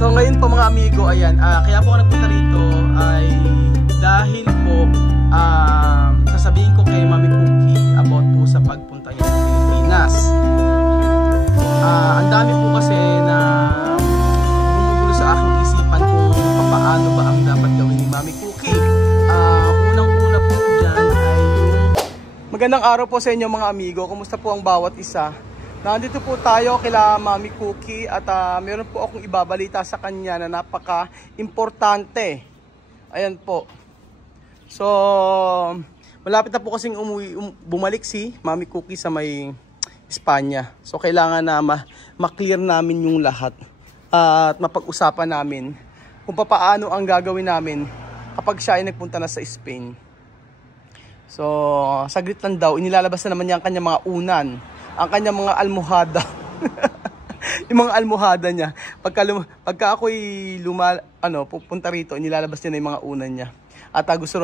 So ngayon po mga amigo, ayan, kaya po ako nagpunta rito ay dahil po sasabihin ko kay Mami Cookie about po sa pagpunta niya sa Pilipinas. Ang dami po kasi na bumubulo sa aking isipan kung paano ba ang dapat gawin ni Mami Cookie. Unang-una po dyan ay magandang araw po sa inyo mga amigo. Kumusta po ang bawat isa? Nandito po tayo kila Mami Cookie at meron po akong ibabalita sa kanya na napaka-importante. Ayan po. So, malapit na po kasing bumalik si Mami Cookie sa may Espanya. So, kailangan na ma-clear namin yung lahat at mapag-usapan namin kung paano ang gagawin namin kapag siya ay nagpunta na sa Spain. So, saglit lang daw, inilalabas na naman niya ang kanyang mga unan. Ang kanyang mga almohada. Yung mga almohada niya. Pagka ako'y pupunta rito, inilalabas niya na yung mga unan niya. At gusto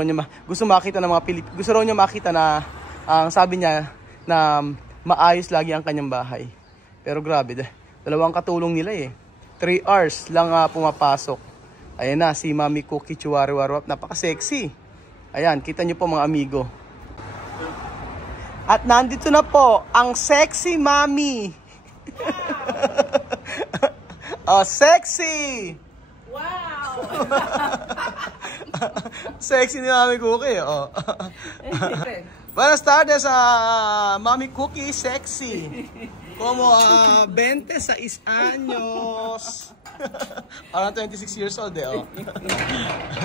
makita ng mga gusto raw niya makita na sabi niya na maayos lagi ang kanyang bahay. Pero grabe, dalawang katulong nila eh. 3 hours lang pumapasok. Ayan na si Mami Cookie Chihuahua, napaka-sexy. Ayan, kita niyo po mga amigo. At nandito na po ang sexy Mami. Oh, sexy! Wow! Sexy ni Mami Cookie, oh. Buenas tardes a Mami Cookie sexy. Como 26 años. Ahora 26 years old, oh.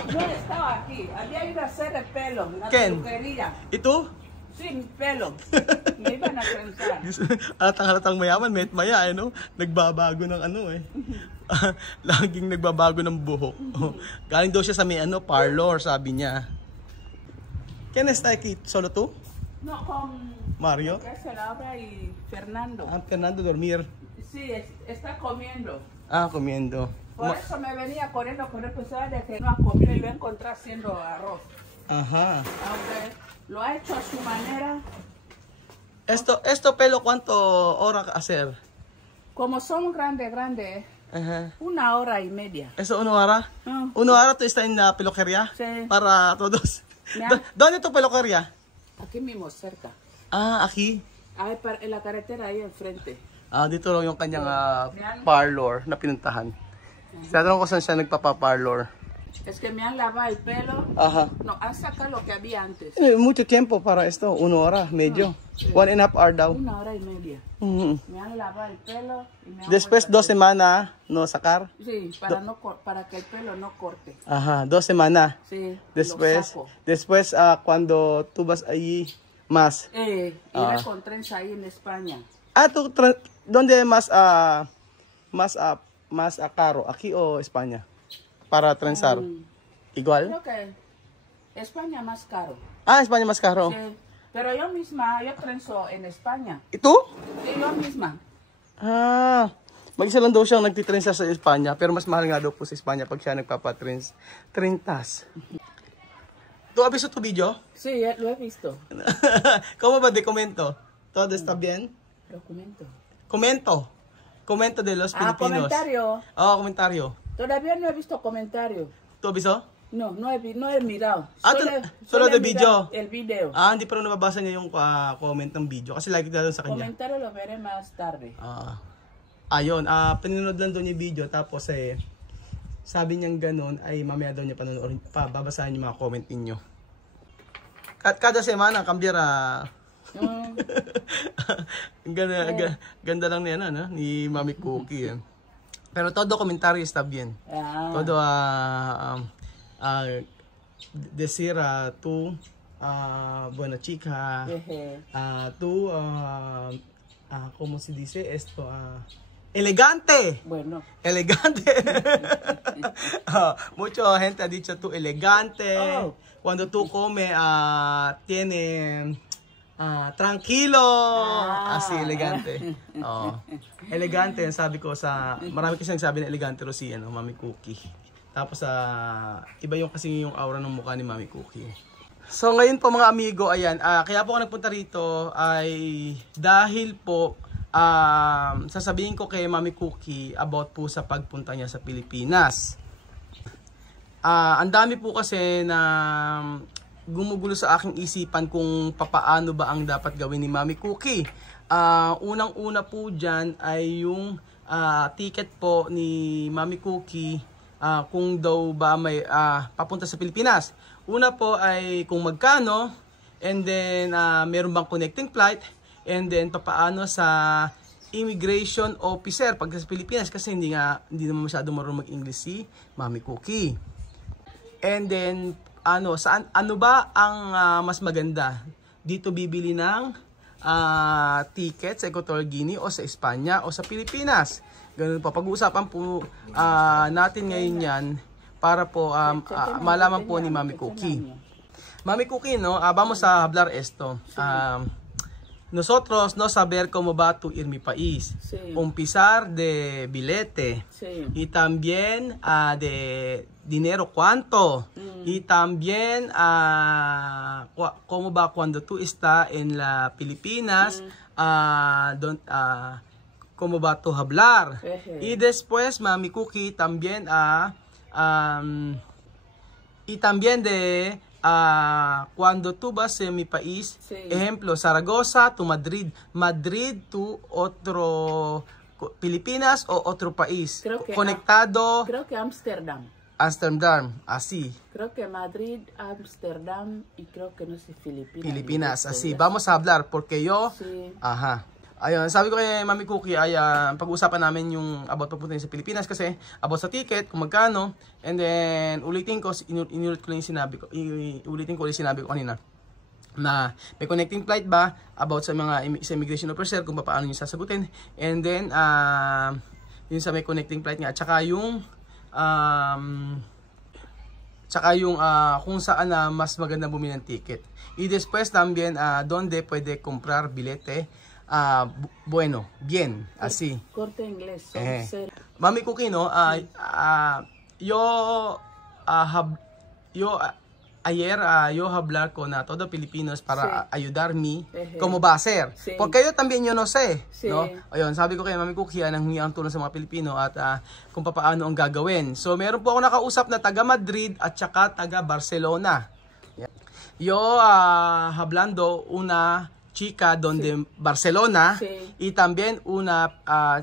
Yo estaba aquí, había ido a hacer el pelo, la ¿Quién? peluquería. ¿Y tú? Sin pelo. Me iban a trenzar. Halatang mayaman, maya eh, no? Nagbabago ng laging nagbabago ng buhok. Galing daw siya sa may parlor, sabi niya. ¿Quién está aquí? ¿Solo tú? No, con Mario. que hace Laura y Fernando. Fernando dormir. Sí, está comiendo. Comiendo. Por eso me venía corriendo, pensaba de que no ha comido y lo a encontrar haciendo arroz. Ajá. Aunque lo ha hecho a su manera. Esto pelo, ¿cuánto hora hacer? Como son grandes, Ajá. 1 hora y media. ¿Eso 1 hora? 1 hora tú estás en la peluquería? Sí. Para todos. ¿Dónde tu peluquería? Aquí mismo, cerca. Aquí. En la carretera ahí enfrente. Dito lang yung kanyang parlor na pinuntahan. Tinatanong ko saan siya nagpapa-parlor. Es que me han lavado el pelo. Ajá. No, han sacado lo que había antes. Mucho tiempo para esto. 1 hora, medio. 1.5 hours daw. 1 hora y media. Me han lavado el pelo. Y me han Después 2 semanas, no sacar. Sí, para que el pelo no corte. Ajá, 2 semanas. Sí, Después cuando tú vas allí, más. Iba con trenza ahí en España. ¿Tú dónde más caro? ¿Aquí o España? Para trenzar. ¿Igual? Creo que España más caro. España más caro. Sí, pero yo trenzo en España. ¿Y tú? Sí, yo misma. Mag-isa lang daw siyang nagtitrensa sa Espanya, pero mas mahal nga daw po sa Espanya pag siya nagpapatrens. Trentas. ¿Tú has visto tu video? Sí, lo he visto. ¿Cómo va de comento? ¿Todo está bien? Comento de los Filipinos. Comentario. Comentario. Todavía no he visto comentario. ¿Tú has visto? No he mirado. Solo de video. El video. Hindi pa rin nababasa niya yung comment ng video kasi lagi doon sa kanya. Comentario lo veré más tarde. Ayun, pinanood lang doon yung video tapos sabi niyang ganun ay mamaya daw niya babasahin yung mga comment ninyo. Kada semana cambiara. Ganda lang niya ni Mami Cookie. Pero todo comentario está bien. Todo decir tú buena chica. Tú ¿cómo se dice esto? Elegante. Bueno. Elegante. Mucha gente ha dicho tú elegante. Cuando tú comes tiene tranquilo. Así, elegante. Elegante, sabi ko marami kasi nagsabi na elegante ro si Mami Cookie. Tapos iba yung kasi yung aura ng mukha ni Mami Cookie. So ngayon po mga amigo, ayan, kaya po ako nagpunta rito ay dahil po sasabihin ko kay Mami Cookie about po sa pagpunta niya sa Pilipinas. Ang dami po kasi na gumugulo sa aking isipan kung papaano ba ang dapat gawin ni Mami Cookie. Unang-una po dyan ay yung ticket po ni Mami Cookie kung daw ba may papunta sa Pilipinas. Una po ay kung magkano, and then meron bang connecting flight, and then papaano sa immigration officer pag sa Pilipinas kasi hindi naman masyado marunong mag-English si Mami Cookie. And then ano ba ang mas maganda dito bibili ng ticket sa Equatorial Guinea o sa Espanya o sa Pilipinas? Ganun po, pag-uusapan po natin ngayon yan para po malaman po ni Mami Cookie. Mami Cookie, no, vamos a hablar esto. Nosotros no saber cómo va tu ir mi país. Sí. Empezar de billete. Sí. Y también de dinero cuánto. Y también cómo va cuando tú estás en la Pilipinas. Cómo va tu hablar. Y después, Mami Cookie, también y también de cuando tú vas en mi país, sí. Ejemplo, Zaragoza to Madrid, Madrid to otro Pilipinas o otro país, conectado. Creo que Amsterdam. Amsterdam, así. Creo que Madrid, Amsterdam y creo que no sé Filipinas, así. Vamos a hablar porque yo, sí. Ajá. Ayun, sabi ko kay Mami Cookie ay pag-usapan namin yung about papunta sa Pilipinas kasi about sa ticket, kung magkano, and then ulitin ko yung sinabi ko kanina na may connecting flight ba about sa mga sa immigration officer kung paano yung sasagutin, and then yun sa may connecting flight nga at saka yung kung saan mas maganda bumili ng ticket. Y después también donde puede comprar bilete. Bueno, bien, así. Corte inglés. Mami Cookie, no, ayer yo hablar con todo Filipinos para ayudarme cómo va a ser. Sí. Porque yo también yo no sé, sí. no? Ayun, sabi ko kay Mami Cookie nang hingi ang tulong sa mga Pilipino at kung paano ang gagawin. So meron po ako nakausap na taga Madrid at saka taga Barcelona. Yo hablando una chica donde Barcelona y también una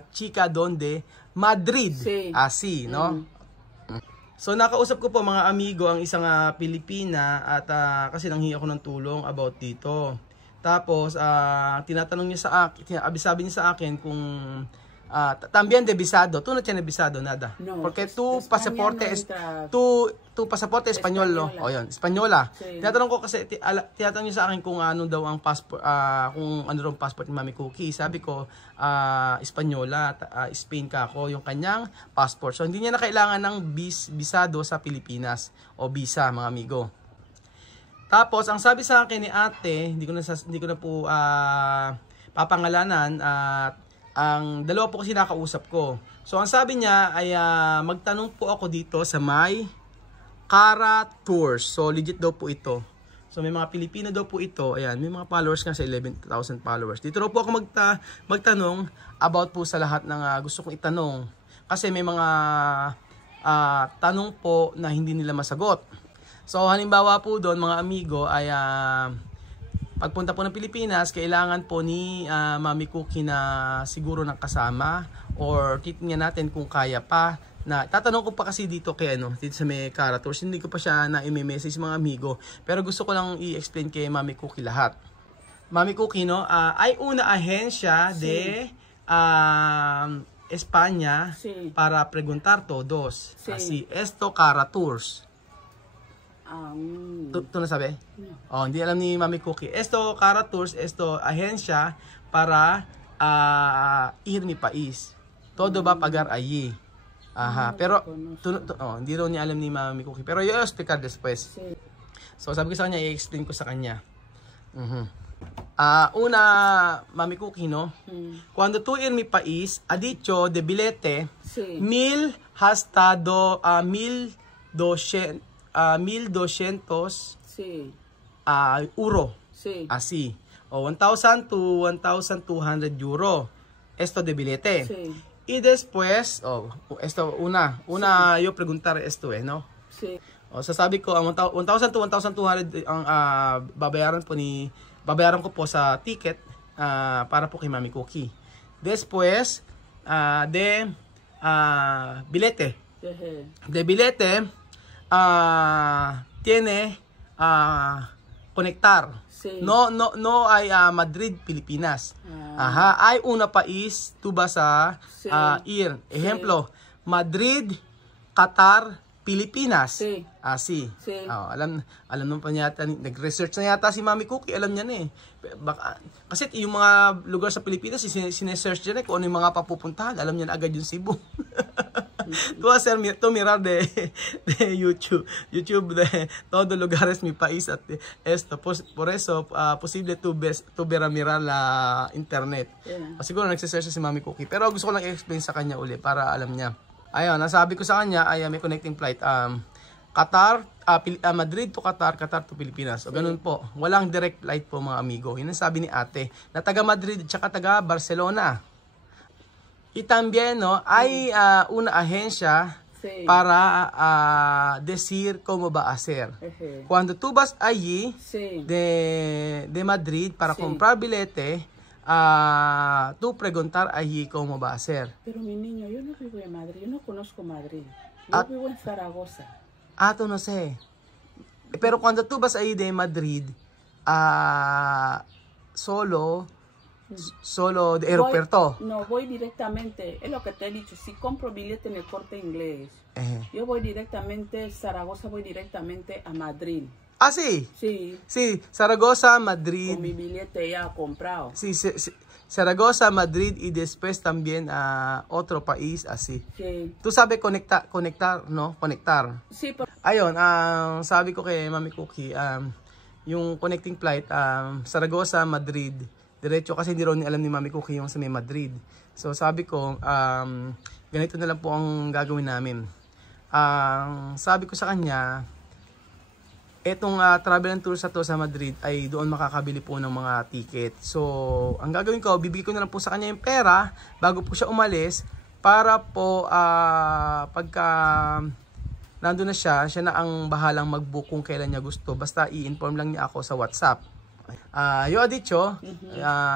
chica donde Madrid, así, no? So nakausap ko po mga amigo ang isang Pilipina at kasi nanghingi ako ng tulong about dito. Tapos tinatanong niya sa akin, sabi niya sa akin kung también de visado. Tú no tienes visado nada. No, porque tu pasaporte tu pasaporte español, no? O yun, Espanyola. Sí. Tinatanong ko kasi tinatanong niya sa akin kung ano daw ang passport kung ano daw ang passport ni Mami Cookie. Sabi ko Espanyola, Spain ka ako yung kanyang passport. So hindi niya na kailangan ng visado sa Pilipinas o visa, mga amigo. Tapos ang sabi sa akin ni ate, hindi ko na po papangalanan at ang dalawa po kasi nakausap ko. So ang sabi niya ay magtanong po ako dito sa may Cara Tours. So legit daw po ito. So may mga Pilipino daw po ito. Ayan, may mga followers nga sa 11,000 followers. Dito raw po ako magtanong about po sa lahat ng gusto kong itanong. Kasi may mga tanong po na hindi nila masagot. So halimbawa po doon mga amigo ay pagpunta po ng Pilipinas, kailangan po ni Mami Cookie na siguro ng kasama or titingnan natin kung kaya pa. Tatanong ko pa kasi dito kay dito sa may Cara Tours. Hindi ko pa siya na i-message mga amigo, pero gusto ko lang i-explain kay Mami Cookie lahat. Mami Cookie, no, hay una agencia de España para preguntar todos. Así, esto Cara Tours. ¿Tú no sabes? No. Hindi alam ni Mami Cookie. Esto Cara Tours, esto agencia para ir mi país. Todo va a pagar allí. Aha, pero hindi raw niya alam ni Mami Cookie. Pero yo explicar después. So sabi ko sa kanya, i-explain ko sa kanya. Una, Mami Cookie, no? Cuando tú en mi país, ha dicho de billete, 1,000 hasta 1,200 euro. Así. O 1,000 to 1,200 euro. esto de billete. Sí. Y después, esto, una yo preguntar esto no? Sí. O sasabi ko, ang 1,000 to 1,200 ang babayaran ko po sa ticket para po kay Mami Cookie. Después, billete. De billete, tiene conectar. Sí. No hay Madrid, Pilipinas. Ajá, hay una país, tú vas a Sí. Ir. Ejemplo, Madrid, Qatar, Pilipinas. Sí. Así. Sí. Alam naman pa yata, nag-research na yata si Mami Cookie, alam niya na eh. Baka, kasi yung mga lugar sa Pilipinas, sinesearch niya kung ano yung mga papupuntahan, alam niya na agad yung Cebu. Tú vas a mirar de YouTube de todos lugares mi país at esto. Por eso, posible tú ver a mirar la internet. Yeah. Siguro nagsisearch si Mami Cookie. Pero gusto ko lang i-explain sa kanya uli para alam niya. Ayun, nasabi ko sa kanya, ay may connecting flight. Qatar, Madrid to Qatar, Qatar to Pilipinas. O ganun po. Walang direct flight po mga amigo. Yun ang sabi ni ate. Na taga Madrid at saka taga Barcelona. Y también, no, hay una agencia Sí. para decir cómo va a ser. Cuando tú vas allí Sí. de Madrid para Sí. comprar billete, tú preguntar allí cómo va a ser. Pero mi niño, yo no vivo en Madrid, yo no conozco Madrid. Yo Ah. vivo en Zaragoza. Tú no sé. Pero cuando tú vas ahí de Madrid, solo de aeropuerto. No, voy directamente, es lo que te he dicho, si compro billete en el Corte Inglés, yo voy directamente, Zaragoza, voy directamente a Madrid. Sí. Sí, Sí, Zaragoza, Madrid. con mi billete ya comprado. Sí, Zaragoza, Madrid y después también a otro país así. Sí, Tú sabes conectar, no? Conectar. sí, pero Ayun, sabi ko kay Mami Cookie, yung connecting flight, Zaragoza, Madrid. Diretso kasi hindi rin alam ni Mami Cookie yung sa may Madrid. So sabi ko, ganito na lang po ang gagawin namin. Sabi ko sa kanya, etong travel and tour sa to sa Madrid ay doon makakabili po ng mga ticket. So, ang gagawin ko, bibigay ko na lang po sa kanya yung pera bago po siya umalis para po pagka nandun na siya na ang bahalang mag-book kung kailan niya gusto. Basta i-inform lang niya ako sa WhatsApp. Yo ha dicho,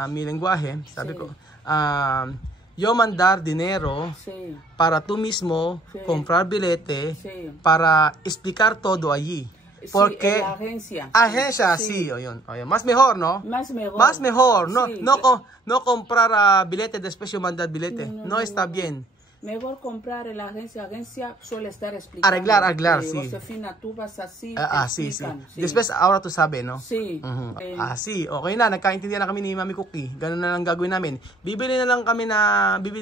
mi lenguaje, sabi ko, yo mandar dinero sí, para tú mismo Sí. comprar billete sí. para explicar todo allí. Porque Sí, en la agencia. agencia, sí, yun. Más mejor, ¿no? Más mejor. Más mejor, no, Sí, no comprar billete después yo mandar billete. No está bien. Mejor comprar en la agencia. Agencia suele estar explicando. Arreglar, sí. Josefina, tú vas así. Sí. explican, sí. Después, ahora tú sabe, no? Sí. Sí, okay na, nagkaintindihan na kami ni Mami Cookie. Ganun na lang gagawin namin. Bibili na lang kami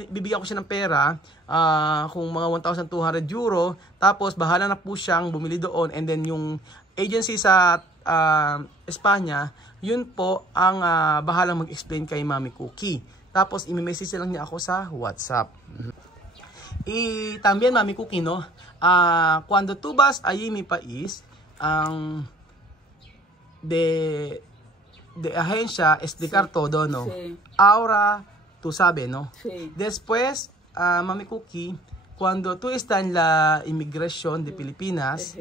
bibigyan ko siya ng pera, kung mga 1,200 euro, tapos bahala na po siyang bumili doon, and then yung agency sa Espanya, yun po ang bahalang mag-explain kay Mami Cookie. Tapos, imi-message lang niya ako sa WhatsApp. Y también, Mami Cookie, no? Cuando tú vas allí en mi país, de agencia explicar todo, ¿no? Sí. Ahora, tú sabes, ¿no? Sí. Después, Mami Cookie, cuando tú estás en la inmigración de Pilipinas,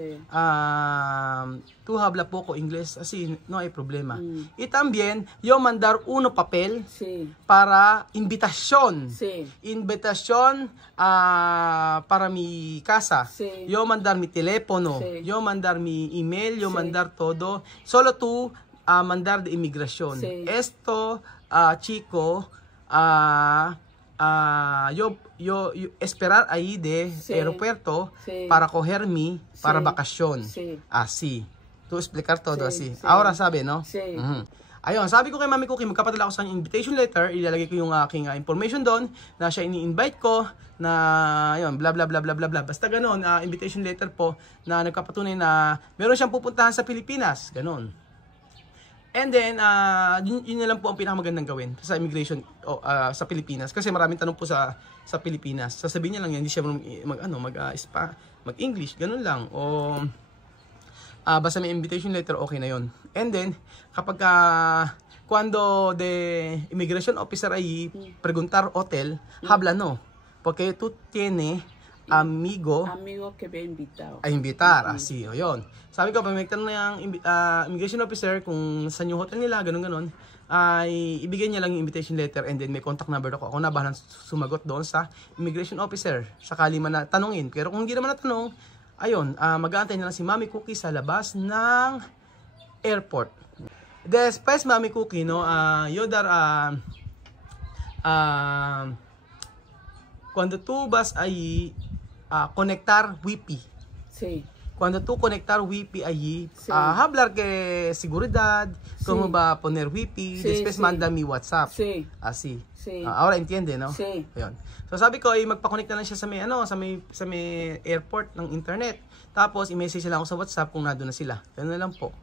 tú hablas poco inglés, así no hay problema. Y también, yo mandar uno papel Sí. para invitación. Sí. Invitación para mi casa. Sí. Yo mandar mi teléfono. Sí. Yo mandar mi email. Yo Sí. mandar todo. Solo tú mandar de inmigración. Sí. Esto, chico, yo esperar ahí de Sí. aeropuerto Sí. para coger mi para Sí. vacación. Sí. Así. Tú explicar todo Sí, así. sí. Ahora sabi, no? Sí. Ayun, sabi ko kay Mami Cookie, magkapadala ako sa invitation letter, ilalagay ko yung aking information doon, na siya ini-invite ko, na, ayun, bla bla bla bla bla bla. Basta ganun, invitation letter po, na nagpapatunay na meron siyang pupuntahan sa Pilipinas, ganun. And then, yun na lang po ang pinakamagandang gawin sa immigration sa Pilipinas. Kasi maraming tanong po sa Pilipinas. Sasabihin niya lang yan, hindi siya mag-English, ganun lang. O, Basta may invitation letter, okay na yon. And then, kapag cuando de immigration officer ay preguntar hotel, habla no. Porque tú tienes amigo que me ha invitado. A invitar, así, o yun. Sabi ko, pag may tanong na yung immigration officer kung saan yung hotel nila, ganun-ganun, ay ibigay niya lang yung invitation letter and then may contact number ako. Ako na bahalang sumagot doon sa immigration officer. Sakali man na tanongin. Pero kung hindi naman natanong, ayun, mag-aantay na lang si Mami Cookie sa labas ng airport. Después, Mami Cookie, no, yo dar, cuando tú vas ahí conectar Wi-Fi. Sí. Cuando tú conectar Wi-Fi allí, Sí. hablar que seguridad, cómo Sí. va a poner Wi-Fi, Sí, después sí. manda mi WhatsApp. Sí. Así. Sí. Ahora entiende, no? Sí. Ayun. So sabi ko, magpa-connect na lang siya sa may sa may airport ng internet. Tapos i-message lang ako sa WhatsApp kung nandoon na sila. Ganun na lang po.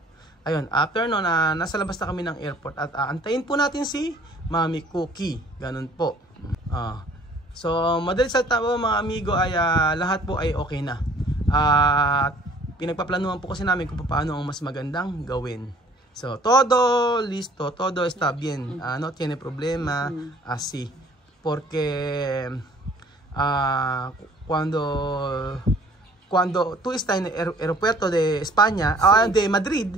Ayun, after no, nasa labas na kami ng airport at antayin po natin si Mami Cookie. Ganun po. So, madali sa tao mga amigo ay lahat po ay okay na. Pinagpaplanuhan po kasi namin kung paano ang mas magandang gawin. So, todo listo, todo está bien. No tiene problema, así. Porque cuando tú estás en el aeropuerto de España, de Madrid,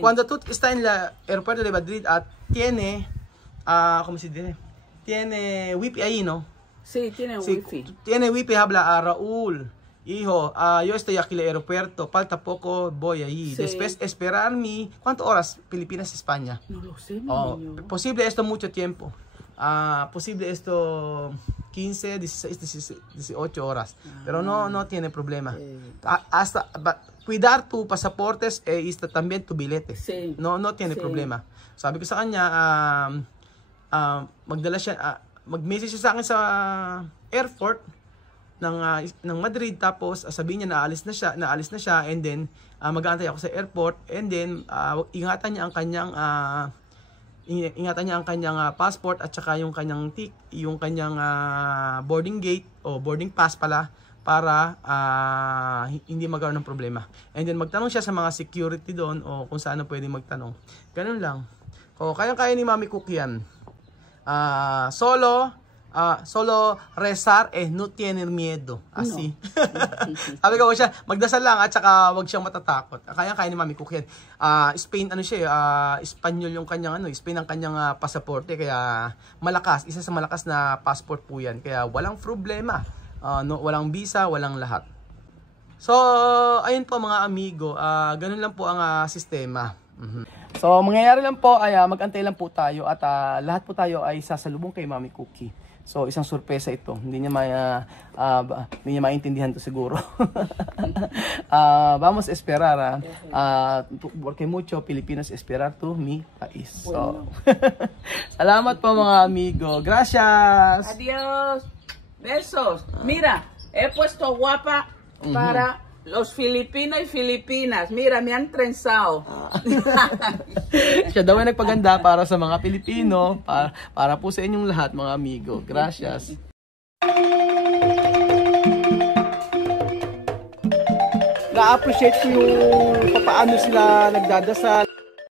cuando tú estás en el aeropuerto de Madrid, tiene, ¿cómo se dice? Tiene wifi ahí, ¿no? Sí, tiene wifi. Tiene wifi, habla a Raúl. Hijo, yo estoy aquí en el aeropuerto, falta poco, voy ahí. Sí. Después esperar ¿cuántas horas? Filipinas, España. No lo sé, mi niño. Posible esto mucho tiempo. Posible esto 15, 16, 18 horas. Pero no tiene problema. Hasta cuidar tu pasaportes y también tu billete. Sí. No tiene Sí. problema. Sabi ko sa kanya, magdala siya, mag-message siya sa akin sa airport ng Madrid, tapos sabihin niya naalis na siya and then mag-aantay ako sa airport and then ingatan niya ang kanyang passport at saka yung kanyang boarding gate o boarding pass pala para hindi magkaroon ng problema. And then magtanong siya sa mga security doon o kung saan pwede magtanong. Ganun lang. Kaya ni Mami Cookie yan. Solo rezar no tener miedo. Así. No. Sabi ko siya, magdasal lang at saka wag siyang matatakot. Kaya ni Mami Cookie. Spain Espanyol yung kanyang Spain ang kanyang pasaporte kaya malakas, isa sa malakas na passport po 'yan. Kaya walang problema. Walang visa, walang lahat. So, ayun po mga amigo, ganun lang po ang sistema. So, mangyayari lang po ay mag-antay lang po tayo at lahat po tayo ay sasalubong kay Mami Cookie. So, isang sorpresa ito. Hindi niya maintindihan to siguro. Vamos a esperar. Porque mucho Filipinos esperar to mi país. So, salamat po mga amigo. Gracias. Adiós. Besos. Mira, he puesto guapa para los filipinos y filipinas. Mira, me han trenzado. Siya daw ay nagpaganda para sa mga Pilipino, para po sa inyong lahat mga amigo. Gracias. Na-appreciate ko yung paano sila nagdadasal.